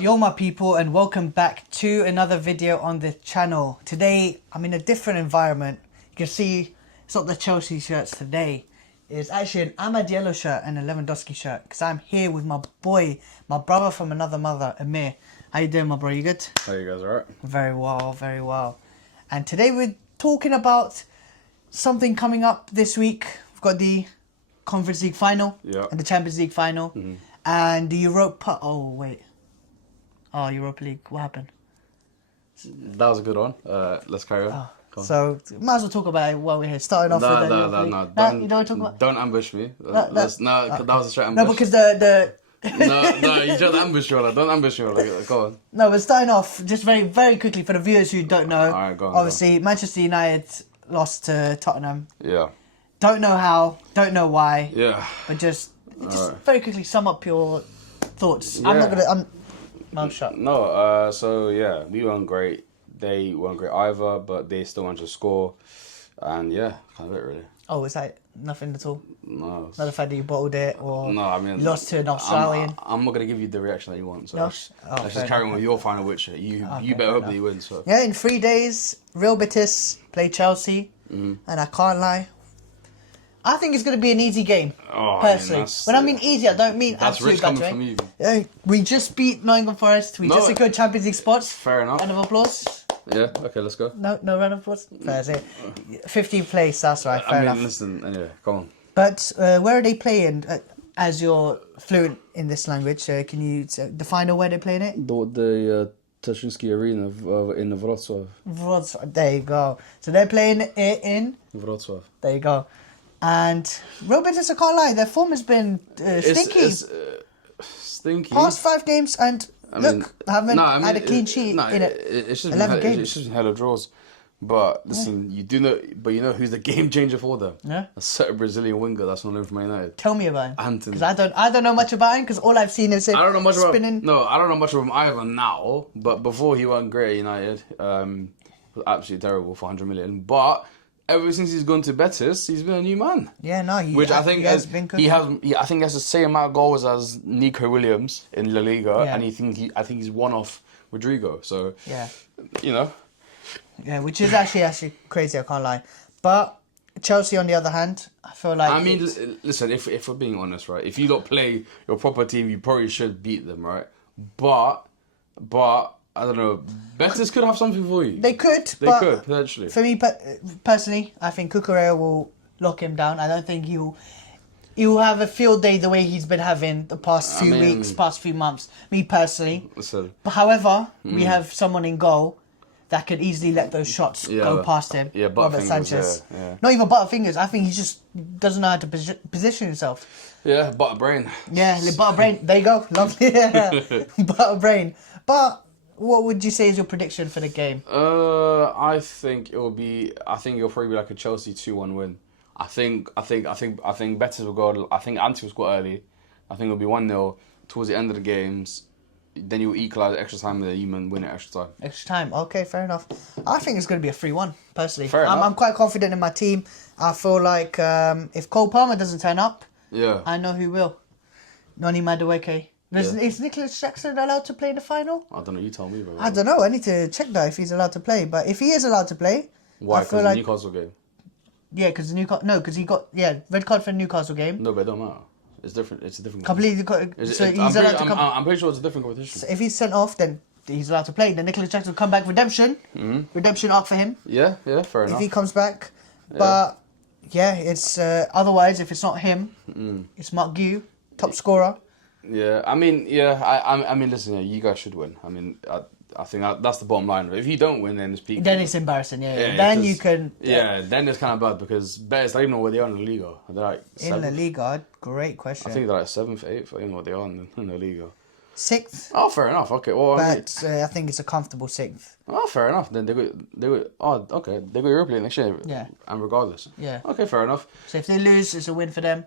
Yo my people, and welcome back to another video on the channel. Today I'm in a different environment. You can see it's not the Chelsea shirts today. It's actually an Ahmad yellow shirt and a Lewandowski shirt, because I'm here with my boy, my brother from another mother, Amir. How you doing, my bro? You good? How you guys, alright? Very well, very well. And today we're talking about something coming up this week. We've got the Conference League final and the Champions League final and the Europa... Europa League. What happened? That was a good one. Let's carry on. So, might as well talk about it while we're here. Starting off with the Europa League. Don't, you don't want to talk about... Don't ambush me. That was a straight ambush. No, because the... no, you just ambush me. Don't ambush me. Go on. No, but starting off, just very, very quickly, for the viewers who don't know. Alright, go on. Obviously, Manchester United lost to Tottenham. Yeah. Don't know how, don't know why. Yeah. But just very quickly sum up your thoughts. Yeah. I'm not going to... Mouth shut. No, so yeah, we weren't great. They weren't great either, but they still managed to score. And yeah, kind of it really. Oh, is that nothing at all? No. Not the fact that you bottled it or No, I mean... lost to an Australian? I'm not going to give you the reaction that you want, so No? let's just carry on with your final, which you better hope that you win. So. Yeah, in 3 days, Real Betis play Chelsea. And I can't lie, I think it's going to be an easy game, personally. When I mean easy, I don't mean absolute battering. We just beat Nottingham Forest. We just secured Champions League spots. Fair enough. Round of applause. Yeah, okay, let's go. No round of applause? Fair, is it? 15th place, that's right, fair enough. Listen, anyway, go on. But where are they playing? As you're fluent in this language, can you define where they're playing it? The Tashinsky Arena in Wrocław. Wrocław, there you go. So they're playing it in... Wrocław. There you go. And Real Betis, I can't lie, their form has been stinky. It's stinky. Past 5 games and haven't had a clean sheet in it's just 11 games. It's just been hella draws. But listen, you know who's the game changer for them? Yeah. A certain Brazilian winger that's not known from Man United. Tell me about him. Anthony. Because I don't know much about him, because all I've seen is him spinning. I don't know much about him either now, but before he wasn't great at United. Was absolutely terrible for 100 million. But ever since he's gone to Betis, he's been a new man. Yeah, no, I think he has the same amount of goals as Nico Williams in La Liga, and I think he's one off Rodrigo. So yeah, which is actually crazy. I can't lie. But Chelsea, on the other hand, I feel like listen, if we're being honest, right? If you don't play your proper team, you probably should beat them, right? But I don't know. Betis could have something for you. They could potentially. For me, personally, I think Cucurella will lock him down. I don't think he'll have a field day the way he's been having the past few weeks, past few months. Me personally. But however, we have someone in goal that could easily let those shots go past him. Yeah, Robert Sanchez. Not even Butterfingers. I think he just doesn't know how to position himself. Yeah, Butterbrain. Yeah, Butterbrain. There you go. Lovely. Butterbrain. But what would you say is your prediction for the game? I think it'll probably be like a Chelsea 2-1 win. I think Betis will go. I think Ante will score early. I think it'll be 1-0 towards the end of the games. Then you'll equalise extra time, and then you win it extra time. Extra time, okay, fair enough. I think it's going to be a 3-1, personally. Fair enough. I'm quite confident in my team. I feel like if Cole Palmer doesn't turn up, I know who will. Noni Madueke. Is Nicholas Jackson allowed to play in the final? I don't know, you tell me, bro. I don't know, I need to check that if he's allowed to play. But if he is allowed to play... Why, because the Newcastle game? Yeah, because he got red card for the Newcastle game. No, but it don't matter. It's different. It's a different completely. I'm pretty sure it's a different competition. So if he's sent off, then he's allowed to play. Then Nicholas Jackson will come back. Redemption arc for him. Yeah, fair enough. If he comes back, but it's otherwise if it's not him, it's Mark Gue, top scorer. Yeah, I mean, listen, you guys should win. I mean, I think that's the bottom line. If you don't win, then it's peak. Then it's embarrassing. Then you can. Then it's kind of bad because Betis, I don't even know where they are in La Liga. They're like in La Liga. Great question. I think they're like 7th, 8th. I don't know what they are in La Liga. 6th. Oh, fair enough. Okay, well, I think it's a comfortable 6th. Oh, fair enough. Then they go. Oh, okay. They go Europa League next year. Yeah. And regardless. Yeah. Okay, fair enough. So if they lose, it's a win for them.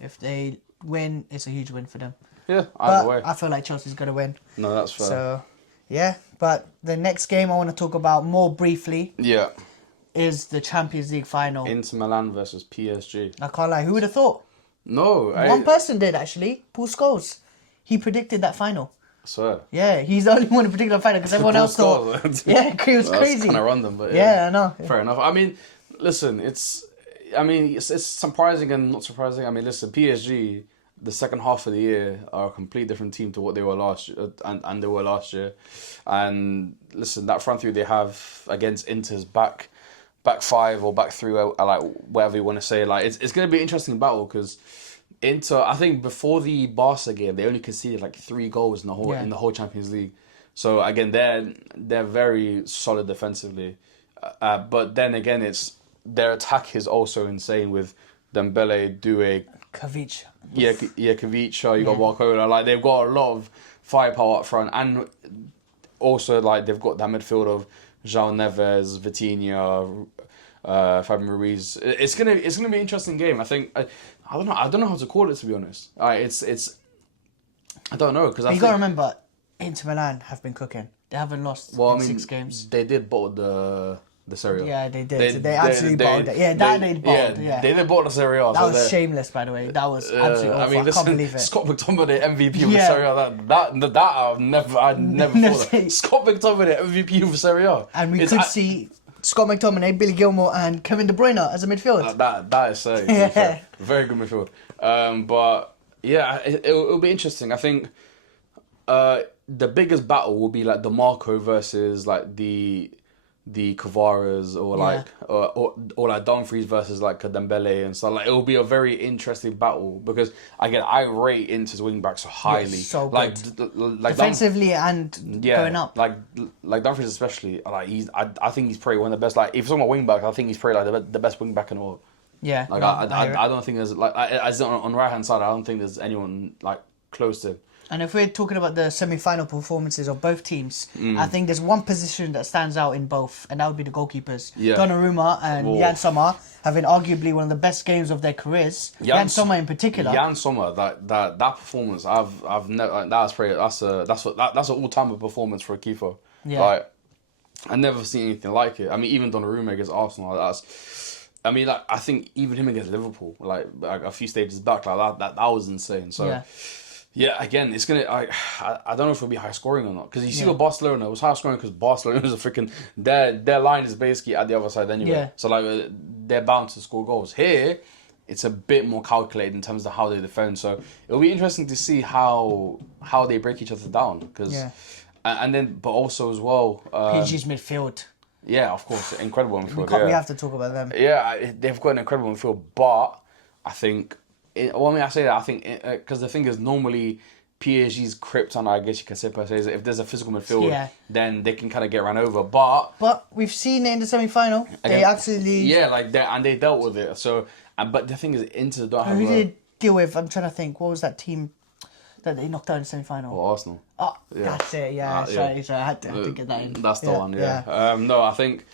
If they win, it's a huge win for them. Yeah, either way. I feel like Chelsea's going to win. No, that's fair. So, yeah. But the next game I want to talk about more briefly is the Champions League final. Inter Milan versus PSG. I can't lie. Who would have thought? No. One person did, actually. Paul Scholes. He predicted that final. swear. Yeah, he's the only one in particular fighter because everyone else thought. Yeah, it was crazy. That's kind of random, but yeah, I know. Fair enough. I mean, listen, it's surprising and not surprising. I mean, listen, PSG, the second half of the year are a complete different team to what they were last year, and they were last year. And listen, that front three they have against Inter's back five or back three, like whatever you want to say, like it's going to be an interesting battle because Inter, I think before the Barca game, they only conceded like 3 goals in the whole Champions League. So again, they're very solid defensively, but then again, their attack is also insane with Dembele, Doué, Kavic. Kavic. You got Barcola. Like they've got a lot of firepower up front, and also like they've got that midfield of João Neves, Vitinha, Fabian Ruiz. It's gonna be an interesting game. I think I don't know how to call it, to be honest. It's I don't know because you got to remember, Inter Milan have been cooking. They haven't lost in 6 games. They did bottle the Serie A. Yeah, they did. They absolutely bottled it. Yeah, they bottled. Yeah, they did bottle the Serie A. That was shameless, by the way. That was absolutely awful. I can't believe it. Scott McTominay MVP of the Serie A. That I'd never thought that. Scott McTominay MVP of the Serie A. And we could see Scott McTominay, Billy Gilmore, and Kevin De Bruyne as a midfield. That is so. Yeah. Very good midfield. But yeah, it'll be interesting. I think the biggest battle will be like the Marco versus like the Kvara's or like or like Dumfries versus like Dembele and stuff. Like it will be a very interesting battle because again I rate Inter's wing backs so highly. Yeah, so like defensively and going up. Like Dumfries especially. Like I think he's probably one of the best. Like if you're talking about wing back, I think he's probably like the best wing back in the world. Yeah. Like I don't think there's like as on the right hand side I don't think there's anyone like close to him. And if we're talking about the semi-final performances of both teams, I think there's one position that stands out in both, and that would be the goalkeepers. Yeah. Donnarumma and Jan Sommer having arguably one of the best games of their careers. Jan Sommer in particular. Jan Sommer, that performance, I've never that's an all-time performance for a keeper. Yeah. Like I've never seen anything like it. I mean, even Donnarumma against Arsenal, I mean, like I think even him against Liverpool, like a few stages back, like that was insane. So. Yeah. Yeah, again, it's gonna. I don't know if it'll be high scoring or not because you see with Barcelona, it was high scoring because Barcelona was a freaking their line is basically at the other side anyway. Yeah. So like they're bound to score goals. Here, it's a bit more calculated in terms of how they defend. So it'll be interesting to see how they break each other down because, and then but also as well. PG's midfield. Yeah, of course, incredible midfield. We have to talk about them. Yeah, they've got an incredible midfield, but I think. I say that I think because the thing is normally PSG's kryptonite, I guess you can say per se, is if there's a physical midfield, then they can kind of get run over. But we've seen it in the semi-final. They absolutely they dealt with it. So, but the thing is, Inter don't have. Who did they deal with? I'm trying to think. What was that team that they knocked out in the semi-final? Oh, Arsenal. Oh, that's it. Yeah, sorry, I had to get that in. That's the one. Yeah. No, I think.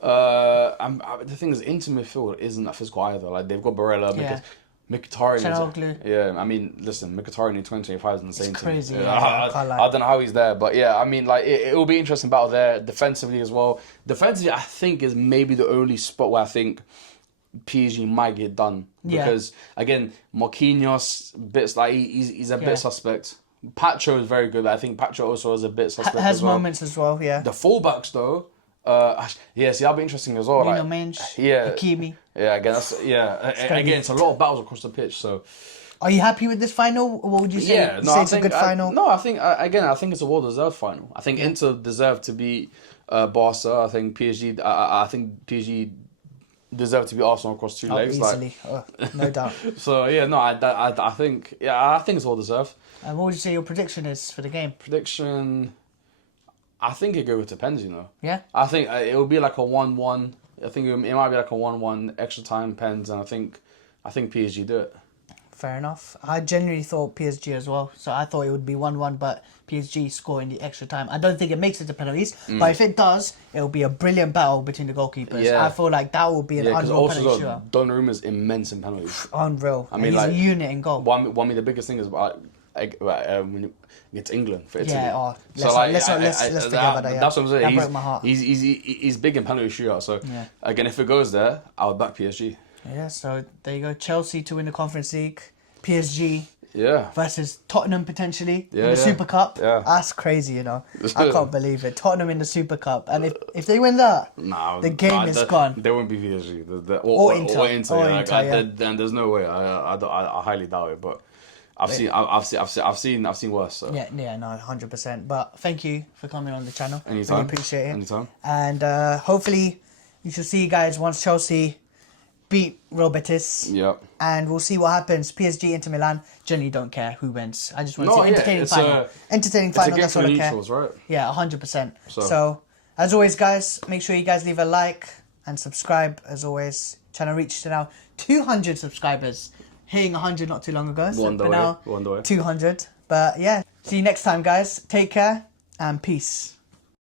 The thing is, Inter midfield isn't that physical either. Like they've got Barella. Mkhitaryan I mean, listen, Mkhitaryan in 2025 is insane. It's crazy. I don't know how he's there, but yeah, I mean, like it will be interesting battle there defensively as well. Defensively, I think is maybe the only spot where I think PSG might get done because again, Marquinhos bits like he's a bit suspect. Pacho is very good. I think Pacho also is a bit suspect. Has moments as well. Yeah. The fullbacks though. See, that'll be interesting as well. Nuno Mendes, Hakimi. Yeah, again, it's a lot of battles across the pitch. So, are you happy with this final? Or what would you say? It's a good final. I think it's a well-deserved final. I think Inter deserve to beat Barca. I think PSG. I think PSG deserve to beat Arsenal across 2 legs. Easily, no doubt. So I think it's well-deserved. And what would you say your prediction is for the game? Prediction. I think it goes with depends, you know. Yeah. I think it will be like a 1-1. I think it might be like a 1-1 extra time pens, and I think PSG do it. Fair enough. I genuinely thought PSG as well, so I thought it would be 1-1, but PSG score in the extra time. I don't think it makes it to penalties, but if it does, it will be a brilliant battle between the goalkeepers. Yeah. I feel like that will be an unreal penalty shootout. Donnarumma's immense in penalties. Unreal. I mean, he's a unit in goal. One of the biggest things is when it's England for Italy. Yeah, let's forget about that. Yeah. That's what I'm saying. That broke my heart. He's big in penalty shootout. So again, if it goes there, I would back PSG. Yeah, so there you go. Chelsea to win the Conference League. PSG Yeah. versus Tottenham potentially in the Yeah, Super Cup. yeah. That's crazy, you know. I can't believe it. Tottenham in the Super Cup, and if they win that, Nah, the game is gone. There won't be PSG. Or Inter. Or Inter. Or Yeah. Inter, yeah. Then there's no way. I highly doubt it. But I've seen worse. So. Yeah, no, 100%. But thank you for coming on the channel. Anytime. Really appreciate it. Anytime. And hopefully, you shall see you guys once Chelsea beat Real Betis. Yep. And we'll see what happens. PSG, Inter Milan. Generally, don't care who wins. I just want to see entertaining it's final. Entertaining It's a final. game That's for all the I care. neutrals, right? Yeah, 100%. So- So, as always, guys, make sure you guys leave a like and subscribe. As always, channel reached now 200 subscribers. Hitting 100 not too long ago. So One for day. now, 200. But yeah, see you next time, guys. Take care and peace.